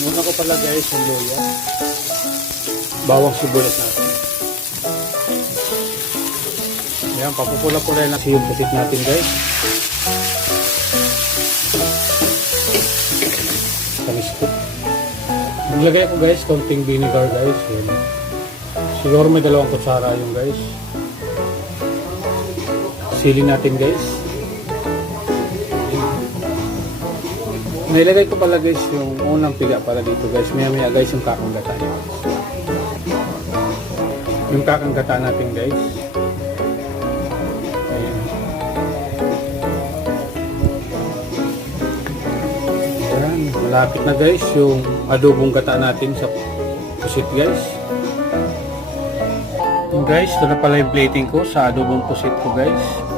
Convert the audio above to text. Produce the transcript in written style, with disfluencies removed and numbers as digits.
Muna ko pala guys yung luya. Bawang sibuyas natin. Ayan, papupula-pula na yung pusit natin guys. Tamis ko. Maglagay ko guys konting vinegar guys. Ayan. Siguro may 2 kutsara yung guys. Sili natin guys. Nilagay ko pala guys yung unang piga para dito guys. Maya guys yung kakang gata. Yung kakang gata natin guys. Ayan. Ayan. Malapit na guys yung adobong gata natin sa pusit guys. Yung guys, ito na pala yung plating ko sa adobong pusit ko guys.